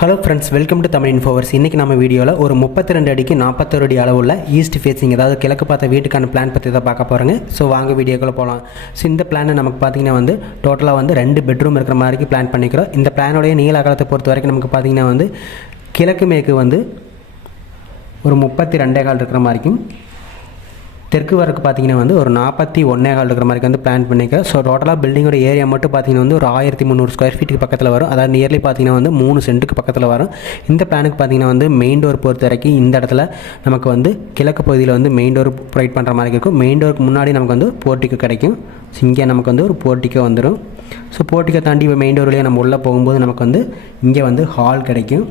Hello friends welcome to Tamil Infoverse இன்றைக்கி நம்ம வீடியோவில் ஒரு முப்பத்தி ரெண்டு அடிக்கு நாற்பத்தொரு அடி அளவுள்ள ஈஸ்ட் ஃபேஸிங் அதாவது கிழக்கு பார்த்த வீட்டுக்கான பிளான் பற்றி தான் பார்க்க போகிறோங்க ஸோ வாங்க வீடியோக்குள்ளே போகலாம் ஸோ இந்த பிளானை நமக்கு பார்த்தீங்கன்னா வந்து டோட்டலாக வந்து ரெண்டு பெட்ரூம் இருக்கிற மாதிரி பிளான் பண்ணிக்கிறோம். இந்த பிளானுடைய நீள காலத்தை பொறுத்த வரைக்கும் நமக்கு பார்த்தீங்கன்னா வந்து கிழக்கு மேற்கு வந்து ஒரு முப்பத்தி ரெண்டே கால் இருக்கிற மாதிரிக்கும் தெற்கு வரக்கு பார்த்தீங்கன்னா வந்து ஒரு நாற்பத்தி ஒன்றே கால் இருக்கிற மாதிரி வந்து பிளான் பண்ணிக்க ஸோ டோட்டலாக பில்டிங்கோட ஏரியா மட்டும் பார்த்தீங்கன்னா வந்து ஒரு ஆயிரத்தி முந்நூறு ஸ்கொயர் ஃபீட்டுக்கு பக்கத்தில் வரும். அதாவது நியர்லி பார்த்தீங்கன்னா வந்து மூணு சென்ட்டுக்கு பக்கத்தில் வரும். இந்த பிளானுக்கு பார்த்தீங்கன்னா வந்து மெயின் டோர் பொறுத்த வரைக்கும் இந்த இடத்துல நமக்கு வந்து கிழக்கு பகுதியில் வந்து மெயின் டோர் ப்ரொவைட் பண்ணுற மாதிரி இருக்கும். மெயின் டோருக்கு முன்னாடி நமக்கு வந்து போர்ட்டிக்கு கிடைக்கும். ஸோ இங்கே நமக்கு வந்து ஒரு போர்ட்டிக்கோ வந்துடும் ஸோ போர்ட்டிக்கோ தாண்டி மெயின் டோர் வழியாக நம்ம உள்ளே போகும்போது நமக்கு வந்து இங்கே வந்து ஹால் கிடைக்கும்.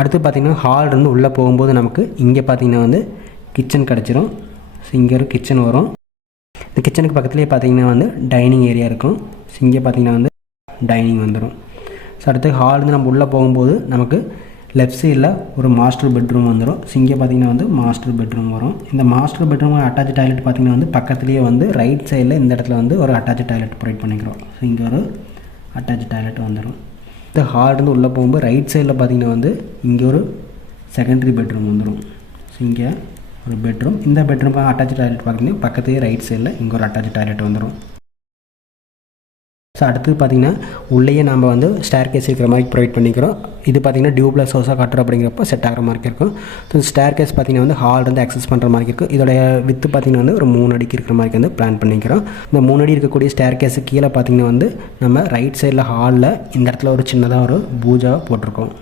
அடுத்து பார்த்திங்கன்னா ஹால் இருந்து உள்ளே போகும்போது நமக்கு இங்கே பார்த்திங்கன்னா வந்து கிச்சன் கிடச்சிரும். ஸோ இங்கே ஒரு கிச்சன் வரும். இந்த கிச்சனுக்கு பக்கத்துலேயே பார்த்தீங்கன்னா வந்து டைனிங் ஏரியா இருக்கும். ஸோ இங்கே பார்த்தீங்கன்னா வந்து டைனிங் வந்துடும் ஸோ அடுத்து ஹால்ந்து நம்ம உள்ளே போகும்போது நமக்கு லெஃப்ட் சைடில் ஒரு மாஸ்டர் பெட்ரூம் வந்துடும் ஸோ இங்கே பார்த்தீங்கன்னா வந்து மாஸ்டர் பெட்ரூம் வரும். இந்த மாஸ்டர் பெட்ரூம் அட்டாச் டாய்லெட் பார்த்தீங்கன்னா வந்து பக்கத்துலேயே வந்து ரைட் சைடில் இந்த இடத்துல வந்து ஒரு அட்டாச் டாய்லெட் ப்ரொவைட் பண்ணிக்கிறோம். ஸோ இங்கே ஒரு அட்டாச் டாய்லெட் வந்துடும் இந்த ஹால்லேருந்து உள்ளே போகும்போது ரைட் சைடில் பார்த்தீங்கன்னா வந்து இங்கே ஒரு செகண்டரி பெட்ரூம் வந்துடும் ஸோ இங்கே ஒரு பெட்ரூம் இந்த பெட்ரூம் அட்டாச் டாய்லெட் பார்த்தீங்கன்னா பக்கத்துலேயே ரைட் சைடில் இங்கே ஒரு அட்டாச் டாய்லெட் வந்துடும் ஸோ அடுத்து பார்த்திங்கன்னா உள்ளேயே நம்ம வந்து ஸ்டேர் கேஸ் இருக்கிற மாதிரி ப்ரொவைட் பண்ணிக்கிறோம். இது பார்த்திங்கன்னா டியூப்ளஸ் ஹவுஸாக கட்டுறோம் அப்படிங்கிறப்போ செட் ஆகிற மாதிரி இருக்கும். ஸோ ஸ்டேர் கேஸ் பார்த்தீங்கன்னா வந்து ஹால் வந்து அக்சஸ் பண்ணுற மாதிரி இருக்கும். இதோடைய வித்து பார்த்தீங்கன்னா வந்து ஒரு மூணு அடிக்கு இருக்கிற மாதிரி வந்து பிளான் பண்ணிக்கிறோம். இந்த மூணு அடி இருக்கக்கூடிய ஸ்டேர் கேஸு கீழே பார்த்தீங்கன்னா வந்து நம்ம ரைட் சைடில் ஹாலில் இந்த இடத்துல ஒரு சின்னதாக ஒரு பூஜா போட்டிருக்கோம்.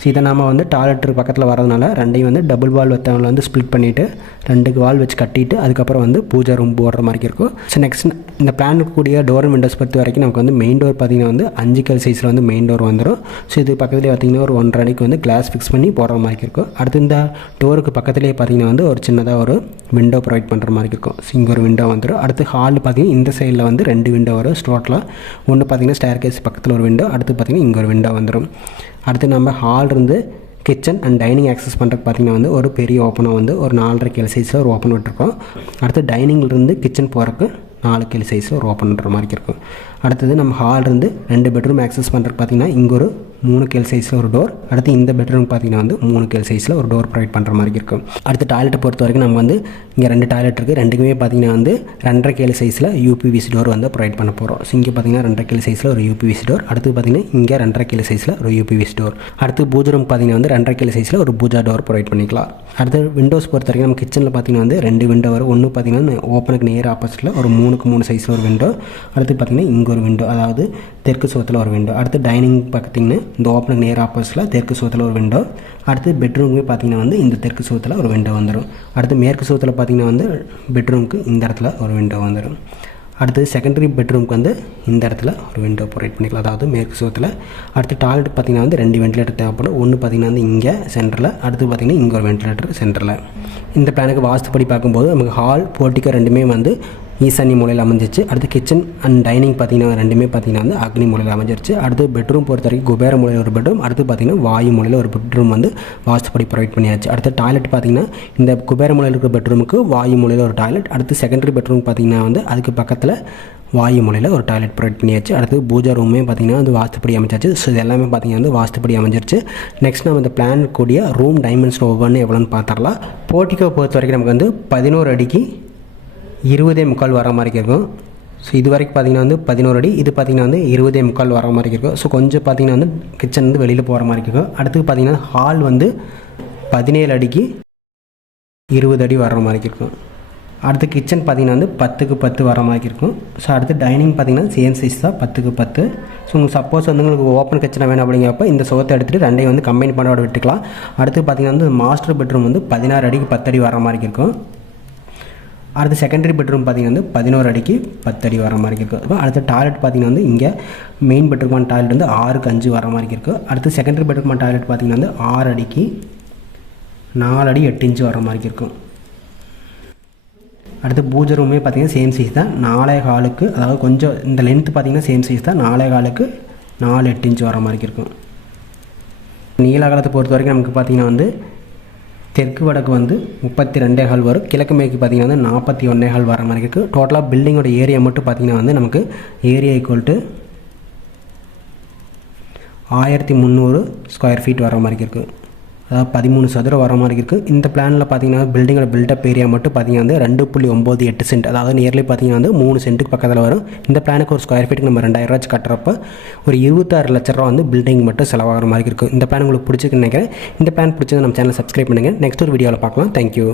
ஸோ இதை நம்ம வந்து டாய்லெட் பக்கத்தில் வரதுனால ரெண்டையும் வந்து டபுள் வால் வெத்தவங்களை வந்து ஸ்ப்ளிட் பண்ணிவிட்டு ரெண்டுக்கு வால் வச்சு கட்டிட்டு அதுக்கப்புறம் வந்து பூஜா ரூம் போடுற மாதிரி இருக்கும். ஸோ நெக்ஸ்ட் இந்த பிளான் கூடிய டோர் அண்ட் விண்டோஸ் பொறுத்த வரைக்கும் நமக்கு வந்து மெயின் டோர் பார்த்திங்கன்னா வந்து அஞ்சு கல் சைஸில் வந்து மெயின் டோர் வந்துடும் ஸோ இது பக்கத்துலேயே பார்த்திங்கன்னா ஒரு ஒன்றரை அடிக்கு வந்து கிளாஸ் ஃபிக்ஸ் பண்ணி போடுற மாதிரி இருக்கும். அடுத்து இந்த டோருக்கு பக்கத்துலேயே பார்த்திங்கன்னா வந்து ஒரு சின்னதாக ஒரு விண்டோ ப்ரொவைட் பண்ணுற மாதிரி இருக்கும். ஸோ இங்கே ஒரு விண்டோ வந்துடும் அடுத்து ஹால் பார்த்திங்கன்னா இந்த சைடில் வந்து ரெண்டு விண்டோ வரும். ஸ்டோட்டில் ஒன்று பார்த்திங்கன்னா ஸ்டேர் கேஸ் பக்கத்தில் ஒரு விண்டோ அடுத்து பார்த்திங்கன்னா இங்கே ஒரு விண்டோ வந்துடும் அடுத்து நம்ம ஹால் இருந்து கிச்சன் அண்ட் டைனிங் ஆக்சஸ் பண்ணுறதுக்கு பார்த்திங்கன்னா வந்து ஒரு பெரிய ஓப்பனாக வந்து ஒரு நாலரை கிலோ சைஸில் ஒரு ஓப்பன் விட்டுருக்கோம். அடுத்து டைனிங்லேருந்து கிச்சன் போகிறதுக்கு நாலு கிலோ சைஸில் ஒரு ஓப்பன் பண்ணுற மாதிரி இருக்கும் அடுத்தது நம்ம ஹால் இருந்து ரெண்டு பெட்ரூம் ஆக்சஸ் பண்ணுறதுக்கு பார்த்திங்கன்னா இங்கே ஒரு மூணு கேல் சைஸில் ஒரு டோர் அடுத்து இந்த பெட்ரூம் பார்த்தீங்கன்னா வந்து மூணு கேல் சைஸில் ஒரு டோர் ப்ரொவைட் பண்ணுற மாதிரி இருக்கும் அடுத்து டாய்லெட்டை பொறுத்த வரைக்கும் நம்ம வந்து இங்கே ரெண்டு டாய்லெட் இருக்குது ரெண்டுக்குமே பார்த்தீங்கன்னா வந்து ரெண்டரை கேல் சைஸில் யூபிவிசி டோர் வந்து ப்ரொவைட் பண்ண போகிறோம் ஸோ இங்கே பார்த்தீங்கன்னா ரெண்டரை கேல் சைஸில் ஒரு யூபிவிசி டோர் அடுத்து பார்த்தீங்கன்னா இங்கே ரெண்டரை கேல் சைஸில் ஒரு யூபிவிசி டோர் அடுத்து பூஜை ரூம் பார்த்தீங்கன்னா வந்து ரெண்டரை கேல் சைஸில் ஒரு பூஜா டோர் ப்ரொவைட் பண்ணிக்கலாம். அடுத்து விண்டோஸ் பொறுத்த வரைக்கும் நம்ம கிச்சனில் பார்த்தீங்கன்னா வந்து ரெண்டு விண்டோ வரும். ஒன்று பார்த்தீங்கன்னா ஓப்பனுக்கு நியர் ஆப்போசிட்டில் ஒரு மூணுக்கு மூணு சைஸில் ஒரு விண்டோ அடுத்து பார்த்தீங்கன்னா இங்கே ஒரு விண்டோ அதாவது தெற்கு சுவத்தில் ஒரு விண்டோ அடுத்து டைனிங் பார்த்தீங்கன்னா இந்த ஓப்பனுக்கு நேர் ஆப்போசிட்டில் தெற்கு சுவத்தில் ஒரு விண்டோ அடுத்து பெட்ரூமுக்கு பார்த்தீங்கன்னா வந்து இந்த தெற்கு சுவத்தில் ஒரு விண்டோ வந்துடும் அடுத்து மேற்கு சுவத்தில் பார்த்தீங்கன்னா வந்து பெட்ரூமுக்கு இந்த இடத்துல ஒரு விண்டோ வந்துடும் அடுத்து செகண்டரி பெட்ரூமுக்கு வந்து இந்த இடத்துல ஒரு விண்டோ ப்ரொவைட் பண்ணிக்கலாம். அதாவது மேற்கு சுவத்தில். அடுத்து டாய்லெட் பார்த்திங்கன்னா வந்து ரெண்டு வென்டிலேட்டர் தேவைப்படும். ஒன்று பார்த்திங்கன்னா வந்து இங்கே சென்டரில் அடுத்து பார்த்திங்கன்னா இங்கே ஒரு வென்டிலேட்டர் சென்டரில் இந்த பிளானுக்கு வாஸ்துப்படி பார்க்கும்போது நமக்கு ஹால் போர்ட்டிக்கோ ரெண்டுமே வந்து ஈசானி மூலையில் அமைஞ்சிச்சு அடுத்து கிச்சன் அண்ட் டைனிங் பார்த்தீங்கன்னா ரெண்டுமே பார்த்தீங்கன்னா வந்து அக்னி மூலையில் அமைஞ்சிருச்சு. அடுத்து பெட்ரூம் பொறுத்த வரைக்கும் குபேர மூலையில் ஒரு பெட்ரூம் அடுத்து பார்த்தீங்கன்னா வாயு மூலையில் ஒரு பெட்ரூம் வந்து வாஸ்துப்படி ப்ரொவைட் பண்ணியாச்சு. அடுத்து டாய்லெட் பார்த்தீங்கன்னா இந்த குபேர மூலையில் இருக்கிற பெட்ரூமுக்கு வாயு மூலையில் ஒரு டாய்லெட் அடுத்து செகண்டரி பெட்ரூம் பார்த்தீங்கன்னா வந்து அதுக்கு பக்கத்தில் வாயு மூலையில் ஒரு டாய்லெட் ப்ரொவைட் பண்ணியாச்சு. அடுத்து பூஜா ரூமே பார்த்திங்கன்னா வந்து வாஸ்துப்படி அமைச்சாச்சு. ஸோ இது எல்லாமே பார்த்திங்கன்னா வந்து வாஸ்துப்படி அமைஞ்சிருச்சு. நெக்ஸ்ட் நம்ம இந்த பிளான் கூடிய ரூம் டைமென்ஷன் ஒவ்வொன்றும் எவ்வளோன்னு பார்த்துடலாம். போர்ட்டிக்கோ பொறுத்த வரைக்கும் நமக்கு வந்து பதினோரு அடிக்கு இருபதே முக்கால் வர மாதிரி இருக்கும் ஸோ இது வரைக்கும் பார்த்திங்கன்னா வந்து பதினோரு அடி இது பார்த்திங்கன்னா வந்து இருபதே முக்கால் வர மாதிரி இருக்கும் ஸோ கொஞ்சம் பார்த்திங்கன்னா வந்து கிச்சன் வந்து வெளியில் போகிற மாதிரி இருக்கும் அடுத்து பார்த்திங்கன்னா ஹால் வந்து பதினேழு அடிக்கு இருபது அடி வர மாதிரி இருக்கும் அடுத்து கிச்சன் பார்த்திங்கன்னா வந்து பத்துக்கு பத்து வர மாதிரி இருக்கும் ஸோ அடுத்து டைனிங் பார்த்திங்கன்னா சேம் சைஸ் தான் பத்துக்கு பத்து. ஸோ உங்களுக்கு சப்போஸ் வந்து உங்களுக்கு ஓப்பன் கிச்சனை வேணும் அப்படிங்கிறப்ப இந்த சுகத்தை எடுத்துகிட்டு ரெண்டையும் வந்து கம்பைன் பண்ண விட்டுக்கலாம். அடுத்து பார்த்திங்கன்னா வந்து மாஸ்டர் பெட்ரூம் வந்து பதினாறு அடிக்கு பத்தடி வர மாதிரி இருக்கும் அடுத்து செகண்டரி பெட்ரூம் பார்த்திங்கன்னா வந்து பதினோரு அடிக்கு பத்து அடி வர மாதிரி இருக்கும் அடுத்து டாய்லெட் பார்த்திங்கன்னா வந்து இங்கே மெயின் பெட்ரூமான டாய்லெட் வந்து ஆறுக்கு அஞ்சு வர மாதிரி இருக்கும் அடுத்து செகண்டரி பெட்ரூமான டாய்லெட் பார்த்திங்கன்னா வந்து ஆறு அடிக்கு நாலு அடி எட்டு இன்ச்சு வர மாதிரி இருக்கும் அடுத்து பூஜை ரூமே பார்த்திங்கன்னா சேம் சைஸ் தான். நாலே காலுக்கு அதாவது கொஞ்சம் இந்த லென்த்து பார்த்திங்கன்னா சேம் சைஸ் தான். நாலே காலுக்கு நாலு எட்டு இன்ச்சு வர மாதிரி இருக்கும் நீலகாலத்தை பொறுத்த வரைக்கும் நமக்கு பார்த்திங்கன்னா வந்து தெற்கு வடக்கு வந்து முப்பத்தி ரெண்டே ஹால் வரும். கிழக்கு மேற்கு பார்த்திங்கன்னா வந்து நாற்பத்தி ஒன்றே ஹால் வர மாதிரி இருக்குது டோட்டலாக பில்டிங்கோட ஏரியா மட்டும் பார்த்திங்கன்னா வந்து நமக்கு ஏரியா ஈக்குவல் டு ஆயிரத்தி முந்நூறு ஸ்கொயர் ஃபீட் வர மாதிரி இருக்குது அதாவது பதிமூணு சதுரம் வர மாதிரி இருக்குது இந்த பிளானில் பார்த்தீங்கன்னா பில்டிங்கோட பில்டப் ஏரியா மட்டும் பார்த்தீங்கன்னா வந்து ரெண்டு புள்ளி ஒம்பது எட்டு சென்ட் அதாவது நியர்லி பார்த்தீங்கன்னா வந்து மூணு சென்ட்டுக்கு பக்கத்தில் வரும். இந்த பிளானுக்கு ஒரு ஸ்கொயர் ஃபீட்டுக்கு நம்ம ரெண்டாயிரம் ரூபாய் கட்டுறப்ப ஒரு இருபத்தாறு லட்ச ரூபா வந்து பில்டிங் மட்டும் செலவாகிற மாதிரி இருக்குது இந்த பிளான் உங்களுக்கு பிடிச்சிருக்குன்னு நினைக்கிறேன். இந்த பிளான் பிடிச்சது நம்ம சேனல் சப்ஸ்கிரைப் பண்ணுங்கள் நெக்ஸ்ட் ஒரு வீடியோவில் பார்க்கலாம். தேங்க்யூ